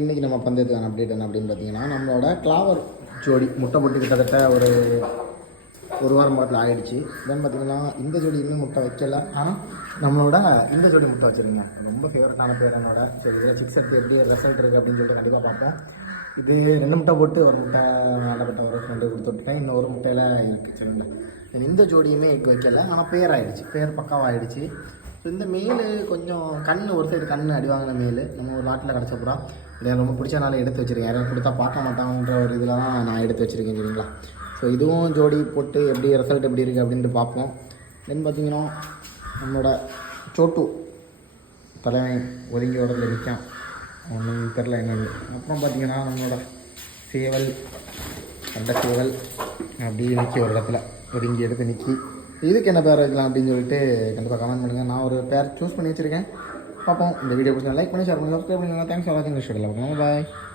இன்றைக்கி நம்ம பந்தயத்துக்கான அப்டேட் என்ன அப்படின்னு பார்த்தீங்கன்னா, நம்மளோட கிளாவர் ஜோடி முட்டை போட்டு கிட்டத்தட்ட ஒரு வாரம் பக்கத்தில் ஆகிடுச்சு. தென் பார்த்திங்கன்னா இந்த ஜோடி இன்னும் முட்டை வைக்கல. ஆனால் நம்மளோட இந்த ஜோடி முட்டை வச்சுருங்க. ரொம்ப ஃபேவரட்டான பேர் என்னோட. சரி, இதில் 6 எடுத்து எப்படி ரிசல்ட் இருக்குது அப்படின்னு சொல்லிட்டு கண்டிப்பாக பார்ப்போம். இது 2 முட்டை போட்டு ஒரு முட்டை நடப்பட்ட ஒரு ஃப்ரெண்டு கொடுத்துட்ருக்கேன். இன்னும் ஒரு முட்டையில் இருக்குது. சரிங்களா, இந்த ஜோடியுமே எக் வைக்கல. ஆனால் பேர் ஆகிடுச்சு, பேர் பக்காவாக ஆகிடுச்சு. இந்த மேல் கொஞ்சம் ஒரு சைடு அடி வாங்கின மேல் நம்ம ஒரு நாட்டில் கிடச்சப்புறம் எனக்கு ரொம்ப பிடிச்சனால எடுத்து வச்சுருக்கேன். யாரும் கொடுத்தா பார்க்க மாட்டாங்கன்ற ஒரு இதில் தான் நான் எடுத்து வச்சுருக்கேன். சரிங்களா, ஸோ இதுவும் ஜோடி போட்டு எப்படி ரிசல்ட் எப்படி இருக்குது அப்படின்ட்டு பார்ப்போம். தென் பார்த்திங்கன்னா நம்மளோட சோட்டு தலைவன் ஒதுங்கி உடலில் நிற்கான், ஒன்றும் தெரில என்னென்னு. அப்புறம் பார்த்திங்கன்னா நம்மளோட சேவல் சேவல் அப்படியே நிற்கி ஒரு இடத்துல ஒதுங்கி எடுத்து நிற்கி. இதுக்கு என்ன பேர் வைக்கலாம் அப்படின்னு சொல்லிட்டு கண்டிப்பாக கமெண்ட் பண்ணுங்கள். நான் ஒரு பேர் சூஸ் பண்ணி வச்சுருக்கேன். பார்ப்போம். இந்த வீடியோ பிடிச்சா லைக் பண்ணி ஷேர் பண்ணி சப்ஸ்கிரைப் பண்ணுங்கள். தேங்க்ஸ் ஃபார் வாட்சிங். பாய்.